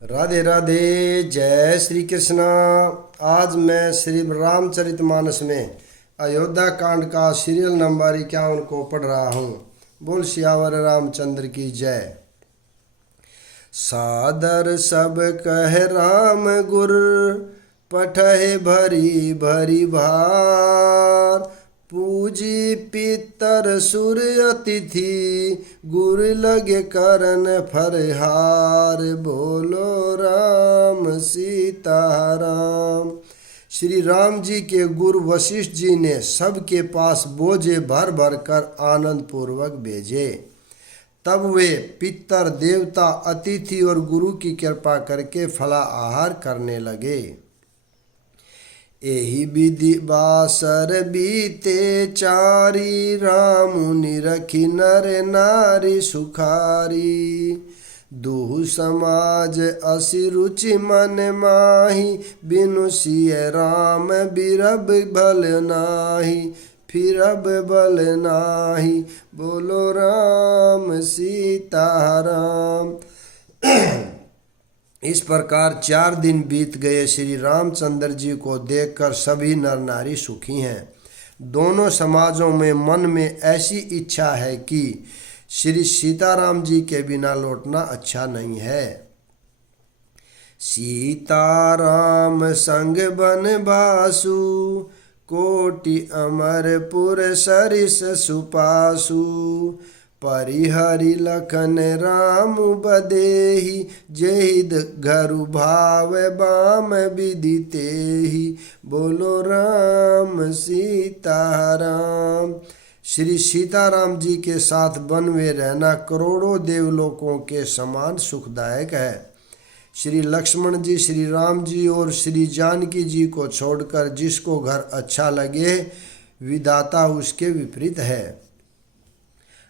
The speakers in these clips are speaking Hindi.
राधे राधे। जय श्री कृष्णा। आज मैं श्री रामचरितमानस में अयोध्या कांड का सीरियल नंबर 51 को पढ़ रहा हूँ। बोल सियावर रामचंद्र की जय। सादर सब कह राम गुर, पठहे भरी भरी भार। पूजी पितर सूर्य अतिथि, गुर लगे करन फरहार। बोलो राम सीताराम। श्री राम जी के गुरु वशिष्ठ जी ने सबके पास बोझे भर भर कर आनंद पूर्वक भेजे। तब वे पितर देवता अतिथि और गुरु की कृपा करके फला आहार करने लगे। एहि विधि बासर बीते चारी, राम निरखी नर नारी सुखारी। दुहु समाज असी रुचि मन माही, बिनु सिय राम बिरब भल नाही। फिरब बल नाही। बोलो राम सीताराम। इस प्रकार 4 दिन बीत गए। श्री रामचंद्र जी को देखकर सभी नर नारी सुखी हैं। दोनों समाजों में मन में ऐसी इच्छा है कि श्री सीताराम जी के बिना लौटना अच्छा नहीं है। सीताराम संग बनवासु, कोटि अमरपुर सरिस सुपासु। परिहरि लखन राम बदेहि, जेहि घरु भाव बाम विदितेहि। बोलो राम सीताराम। श्री सीताराम जी के साथ वन में रहना करोड़ों देवलोकों के समान सुखदायक है। श्री लक्ष्मण जी, श्री राम जी और श्री जानकी जी को छोड़कर जिसको घर अच्छा लगे, विधाता उसके विपरीत है।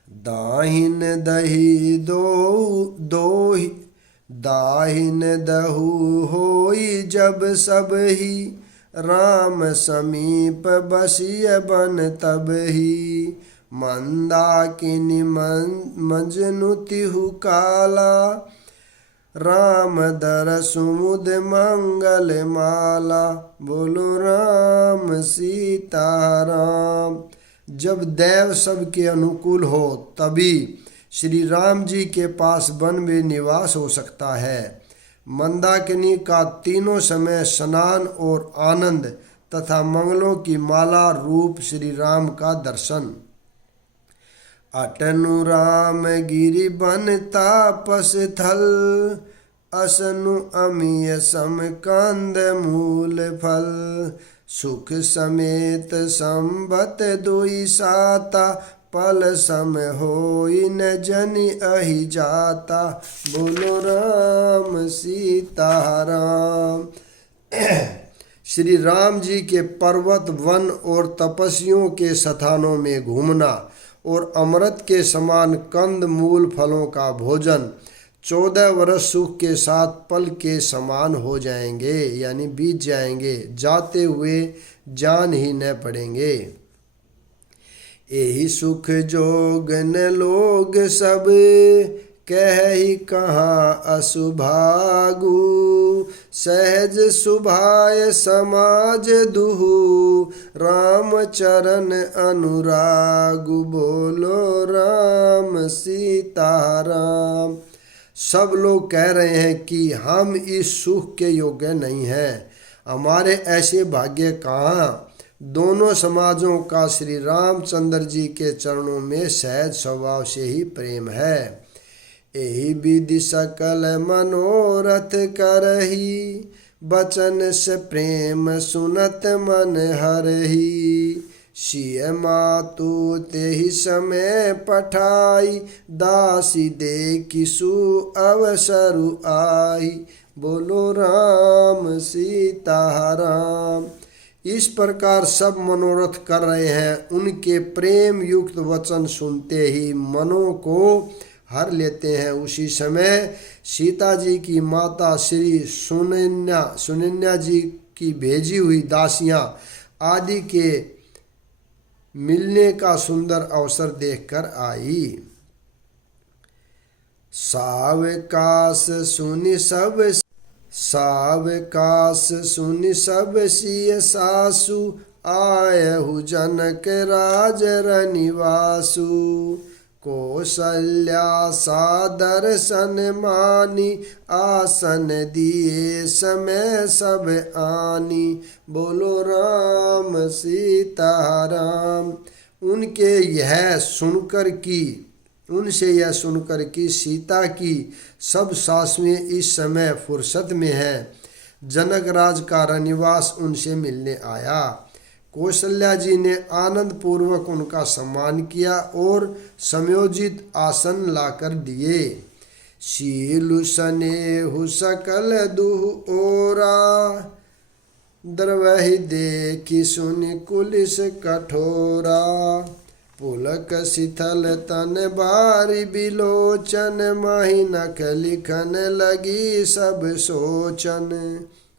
दाहिन दही दोहि, दाहिन दहु होई जब सब ही। राम समीप बसिय बन तब ही। मंदाकिनी मजनु तिहु काला, राम दर सुमुद मंगल माला। बोलो राम सीताराम। जब दैव सबके अनुकूल हो तभी श्री राम जी के पास वन में निवास हो सकता है। मंदाकिनी का तीनों समय स्नान और आनंद तथा मंगलों की माला रूप श्री राम का दर्शन। अटनु राम गिरि बन तापस थल, असनु अमीय सम कंद मूल फल। सुख समेत संबत दुई साता, पल सम होई न जनि अहि जाता। बोलो राम सीताराम। श्री राम जी के पर्वत वन और तपस्वियों के स्थानों में घूमना और अमृत के समान कंद मूल फलों का भोजन 14 वर्ष सुख के साथ पल के समान हो जाएंगे, यानी बीत जाएंगे, जाते हुए जान ही न पड़ेंगे। यही सुख जोगन लोग सब, कह ही कहाँ असुभागु। सहज सुभाय समाज दुहु, राम चरण अनुरागु। बोलो राम सीताराम। सब लोग कह रहे हैं कि हम इस सुख के योग्य नहीं हैं, हमारे ऐसे भाग्य कहाँ। दोनों समाजों का श्री रामचंद्र जी के चरणों में सहज स्वभाव से ही प्रेम है। यही विधि सकल मनोरथ करही, बचन से प्रेम सुनत मन हरही। सिय मातु तेहि समय पठाई, दासी देखि सु अवसरु आई। बोलो राम सीताराम। इस प्रकार सब मनोरथ कर रहे हैं। उनके प्रेम युक्त वचन सुनते ही मनों को हर लेते हैं। उसी समय सीता जी की माता श्री सुनैना जी की भेजी हुई दासियां आदि के मिलने का सुंदर अवसर देखकर आई। सावकाश सुनि सब सावकाश सुनि सब सिय सासु, आयहु जनक राज रनिवासु। कौशल्या सादर सन मानी, आसन दिए समय सब आनी। बोलो राम सीता राम। उनसे यह सुनकर कि सीता की सब सासुएं इस समय फुर्सत में हैं, जनक राज का रनिवास उनसे मिलने आया। कौशल्या जी ने आनंद पूर्वक उनका सम्मान किया और समयोजित आसन लाकर दिए। शीलु सनेहु सकल दुह ओरा, द्रवहि देखि सुनि कुलिस कठोरा। पुलक शिथल तन बारी बिलोचन, माही नख लिखन लगी सब सोचन।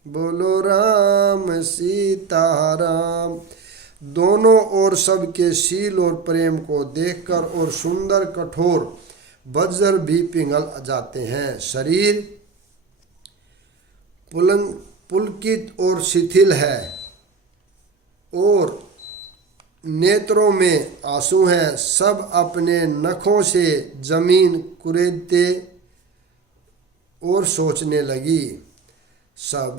बोलो राम सीता राम। दोनों ओर सबके शील और प्रेम को देखकर और सुंदर कठोर वज्र भी पिघल जाते हैं। शरीर पुलकित और शिथिल है और नेत्रों में आंसू हैं। सब अपने नखों से जमीन कुरेदते और सोचने लगी। सब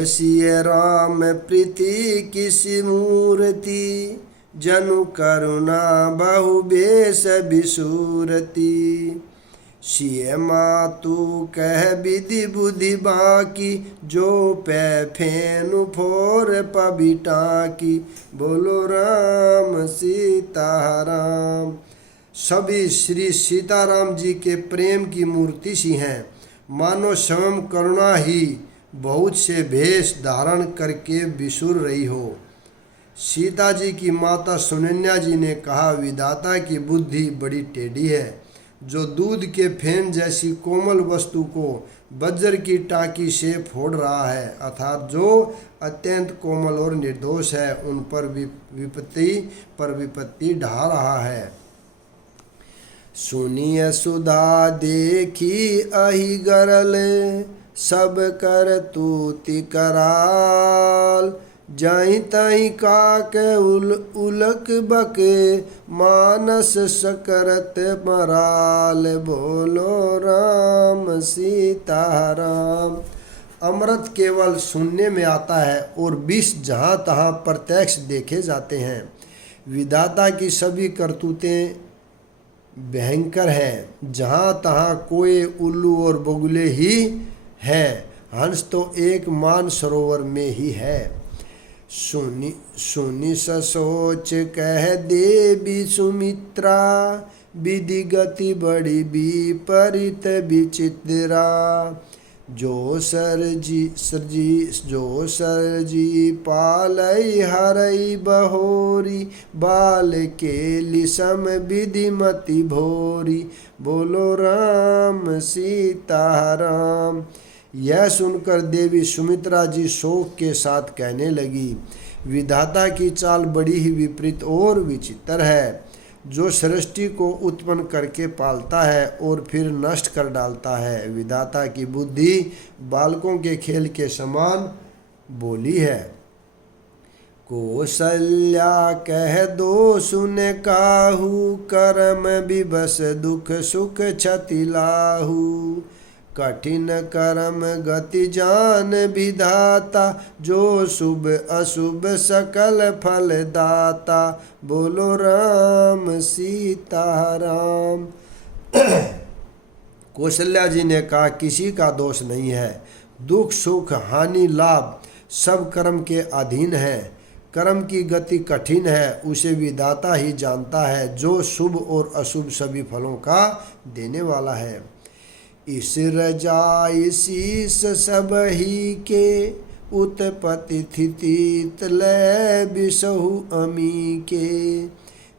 सिय राम प्रीति किसी मूर्ति, जनु करुणा बहु बेस बिसूरती। सिय मातु कह विधि बुद्धि बाकी, जो पै फेनु फोर पबिटा की। बोलो राम सीता राम। सभी श्री सीताराम जी के प्रेम की मूर्ति सी हैं, मानो स्वयं करुणा ही बहुत से भेष धारण करके बिसुर रही हो। सीता जी की माता सुनैना जी ने कहा, विधाता की बुद्धि बड़ी टेढ़ी है, जो दूध के फेन जैसी कोमल वस्तु को वज्र की टाकी से फोड़ रहा है, अर्थात जो अत्यंत कोमल और निर्दोष है उन पर विपत्ति ढा रहा है। सुनिय सुधा देखी अहि गरल, सब कर तूति कराल। जाहि तहि काक उलक बक, मानस सकरत मराल। बोलो राम सीता राम। अमृत केवल सुनने में आता है और विष जहाँ तहाँ प्रत्यक्ष देखे जाते हैं। विधाता की सभी करतूतें भयंकर हैं। जहाँ तहाँ कोई उल्लू और बगुले ही हैं, हंस तो एक मान सरोवर में ही है। सुनि ससोच कह देवी सुमित्रा, विधि गति बड़ी विपरीत विचित्रा। जो सर जी पालई हरई बहोरी, बाल के लिसम विधि मति भोरी। बोलो राम सीता राम। यह सुनकर देवी सुमित्रा जी शोक के साथ कहने लगी, विधाता की चाल बड़ी ही विपरीत और विचित्र है। जो सृष्टि को उत्पन्न करके पालता है और फिर नष्ट कर डालता है। विधाता की बुद्धि बालकों के खेल के समान बोली है। कौशल्या कह दो सुन काहू, कर्म विबस दुख सुख क्षति लाहू। कठिन कर्म गति जान विधाता, जो शुभ अशुभ सकल फल दाता। बोलो राम सीता राम। कौशल्या जी ने कहा, किसी का दोष नहीं है। दुख सुख हानि लाभ सब कर्म के अधीन है। कर्म की गति कठिन है, उसे विधाता ही जानता है, जो शुभ और अशुभ सभी फलों का देने वाला है। इस रजाई शीस सब ही के, उत्पत्ति स्थिति लय बिसहु अमी के।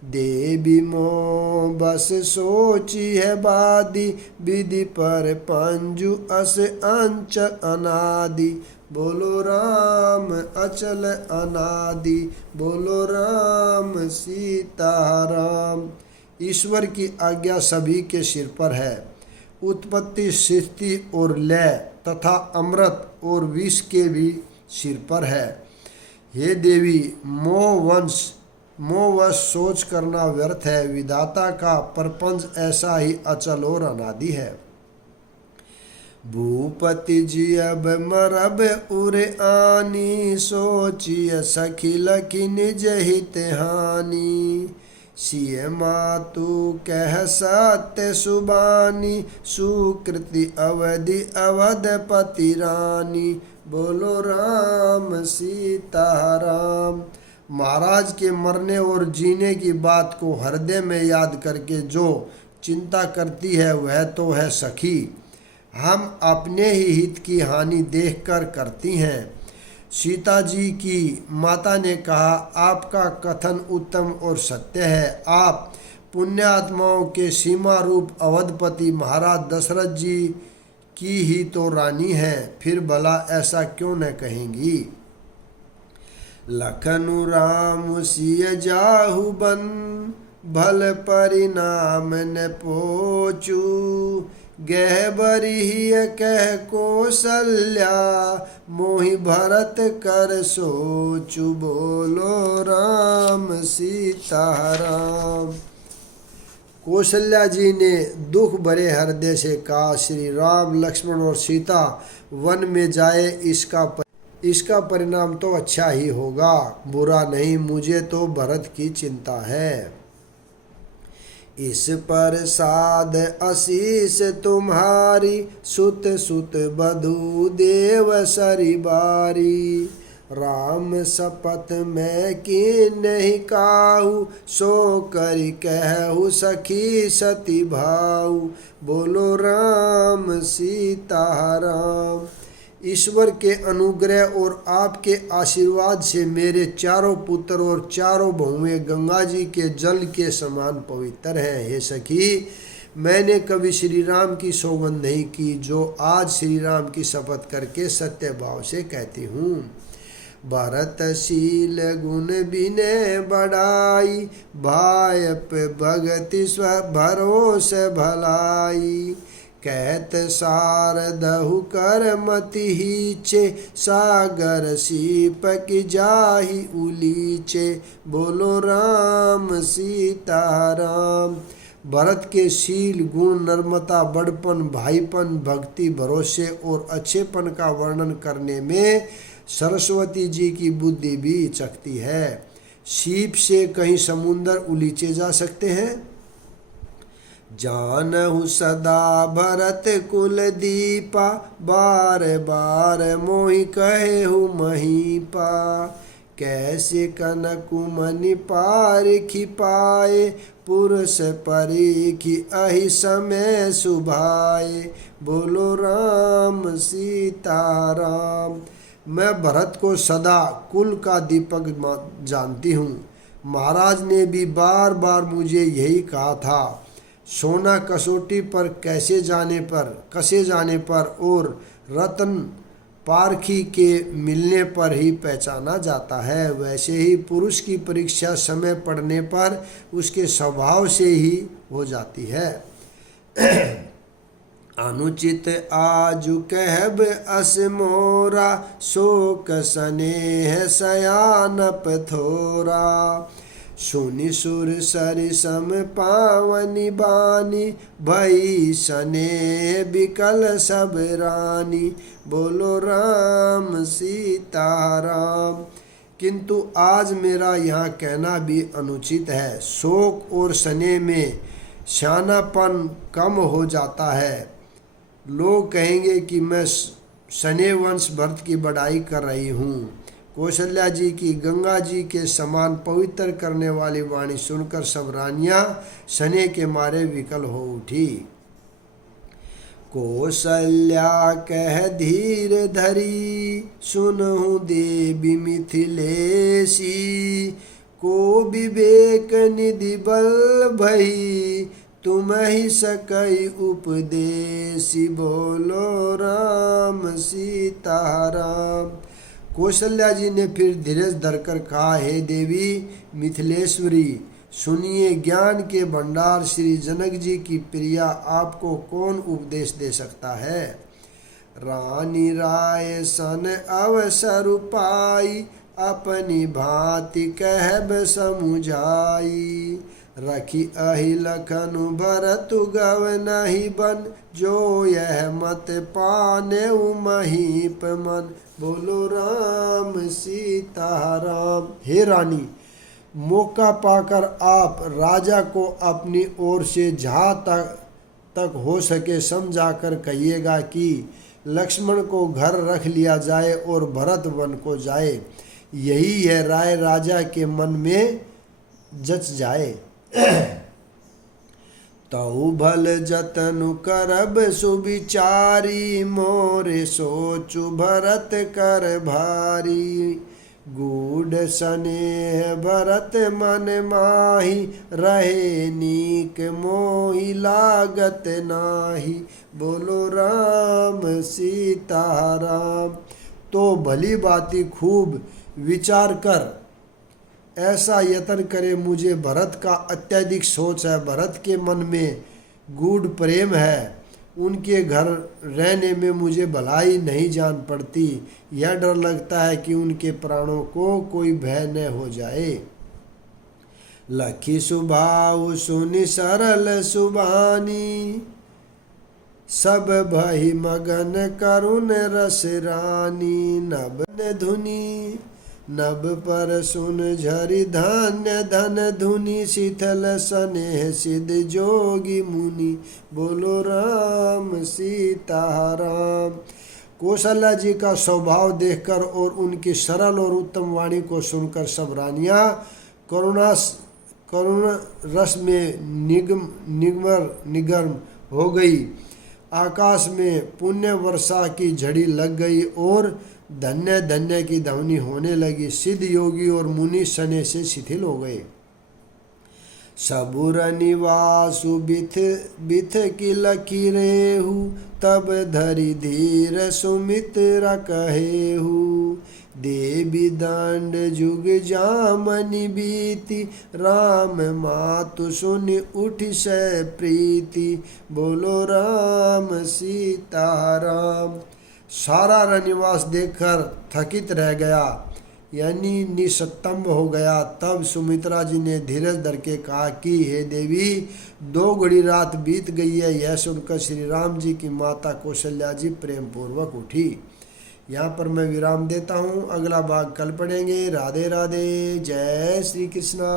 देवी मोह बस सोची है बादी, विधि पर पंजु अस अंच अनादि। बोलो राम अचल अनादि। बोलो राम सीता राम। ईश्वर की आज्ञा सभी के सिर पर है। उत्पत्ति, सृष्टि और लय तथा अमृत और विष के भी सिर पर है। हे देवी, मोहवश सोच करना व्यर्थ है। विधाता का प्रपंच ऐसा ही अचल और अनादि है। भूपति जी अब मरब उर आनी, सोचिय सखी लखी निज हित हानि। सिय मातु कह सत्य सुबानी, सुकृति अवधि अवधपति रानी। बोलो राम सीता राम। महाराज के मरने और जीने की बात को हृदय में याद करके जो चिंता करती है वह तो है सखी। हम अपने ही हित की हानि देखकर करती हैं। सीता जी की माता ने कहा, आपका कथन उत्तम और सत्य है। आप पुण्यात्माओं के सीमा रूप अवधपति महाराज दशरथ जी की ही तो रानी हैं, फिर भला ऐसा क्यों न कहेंगी। लखनु राम सिय जाहु बन, भल परिणाम न पोचू। गहबरी कह कौशल्या, मोहि भरत कर सोचु। बोलो राम सीता राम। कौशल्या जी ने दुख भरे हृदय से कहा, श्री राम, लक्ष्मण और सीता वन में जाए, इसका परिणाम तो अच्छा ही होगा, बुरा नहीं। मुझे तो भरत की चिंता है। इस पर साध आशीष तुम्हारी, सुत सुत बधु देव सरिबारी। राम शपथ मैं की नहीं काहू, सो कर कहू सखी सती भाऊ। बोलो राम सीता राम। ईश्वर के अनुग्रह और आपके आशीर्वाद से मेरे चारों पुत्र और चारों बहुएं गंगा जी के जल के समान पवित्र हैं। हे सखी, मैंने कभी श्री राम की सौगंध नहीं की, जो आज श्री राम की शपथ करके सत्य भाव से कहती हूँ। भरतशील गुण बिने बढ़ाई, भायप भगति स्व भरोस भलाई। कहत सारदहु कर मति हीचे, सागर सीप की जाहि उलीचे। बोलो राम सीता राम। भरत के शील, गुण, नर्मता, बड़पन, भाईपन, भक्ति, भरोसे और अच्छेपन का वर्णन करने में सरस्वती जी की बुद्धि भी चखती है। सीप से कहीं समुंदर उलीचे जा सकते हैं। जानहु सदा भरत कुल दीपा, बार बार मोहि कहेहु महीपा। कैसे कनकु मनि पारखि पाए, पुरुष परीखि अहि समय सुभाए। बोलो राम सीता राम। मैं भरत को सदा कुल का दीपक जानती हूँ। महाराज ने भी बार बार मुझे यही कहा था। सोना कसौटी पर कसे जाने पर और रत्न पारखी के मिलने पर ही पहचाना जाता है, वैसे ही पुरुष की परीक्षा समय पड़ने पर उसके स्वभाव से ही हो जाती है। अनुचित आजु कहब अस मोरा, शोक स्नेह सयानप थोरा। सुनि सुर सरि सम पावनि बानी, भई स्नेह बिकल सब रानी। बोलो राम सीता राम। किंतु आज मेरा यहाँ कहना भी अनुचित है। शोक और स्नेह में श्यानापन कम हो जाता है। लोग कहेंगे कि मैं स्नेह वंश भरत की बड़ाई कर रही हूँ। कौशल्या जी की गंगा जी के समान पवित्र करने वाली वाणी सुनकर सब रानियां स्नेह के मारे विकल हो उठी। कौशल्या कह धीर धरी, सुनहु देवी मिथिलेशी। को विवेक निधि बल भई, तुम ही सकई उपदेशी। बोलो राम सीता राम। कौशल्या जी ने फिर धीरज धरकर कहा, हे देवी मिथिलेश्वरी, सुनिए ज्ञान के भंडार श्री जनक जी की प्रिया, आपको कौन उपदेश दे सकता है। रानी राय सन अवसर पाई, अपनी भांति कहब समुझाई। रखी अहि लखनु भरतु गव नहीं बन, जो यह मत पाने महीप मन। बोलो राम सीता राम। हे रानी, मौका पाकर आप राजा को अपनी ओर से जहाँ तक हो सके समझाकर कहिएगा कि लक्ष्मण को घर रख लिया जाए और भरत वन को जाए। यही है राय राजा के मन में जच जाए। तहु भल जतनु करब सुविचारी, मोरे सोचु भरत कर भारी। गूढ़ स्नेह भरत मन माही, रहे नीक मोहि लागत नाही। बोलो राम सीता राम। तो भली बाती खूब विचार कर ऐसा यत्न करे, मुझे भरत का अत्यधिक सोच है। भरत के मन में गूढ़ प्रेम है, उनके घर रहने में मुझे भलाई नहीं जान पड़ती। यह डर लगता है कि उनके प्राणों को कोई भय न हो जाए। लखी सुभाव सुनि सरल सुबानी, सब भई मगन करुण रस रानी। नभ धुनी नभ पर सुन झरि धान्य धन धुनि, शीतल स्नेह सिद्ध जोगी मुनि। बोलो राम सीता राम। कौशल्या जी का स्वभाव देखकर और उनकी सरल और उत्तम वाणी को सुनकर सब रानियां करुण रस में निगम हो गई। आकाश में पुण्य वर्षा की झड़ी लग गई और धन्य धन्य की ध्वनि होने लगी। सिद्ध योगी और मुनि सने से शिथिल हो गए। सबुर निवासु बिथ की लकीरेहु, तब धरि धीर सुमित्रा कहेहु। देवी दंड जुग जामनि बीती, राम मातु सुनि उठि सै प्रीति। बोलो राम सीता राम। सारा रनिवास देखकर थकित रह गया, यानी निस्तंभ हो गया। तब सुमित्रा जी ने धीरज धर के कहा कि हे देवी, 2 घड़ी रात बीत गई है। यह सुनकर श्री राम जी की माता कौशल्या जी प्रेम पूर्वक उठी। यहाँ पर मैं विराम देता हूँ। अगला भाग कल पढ़ेंगे। राधे राधे। जय श्री कृष्णा।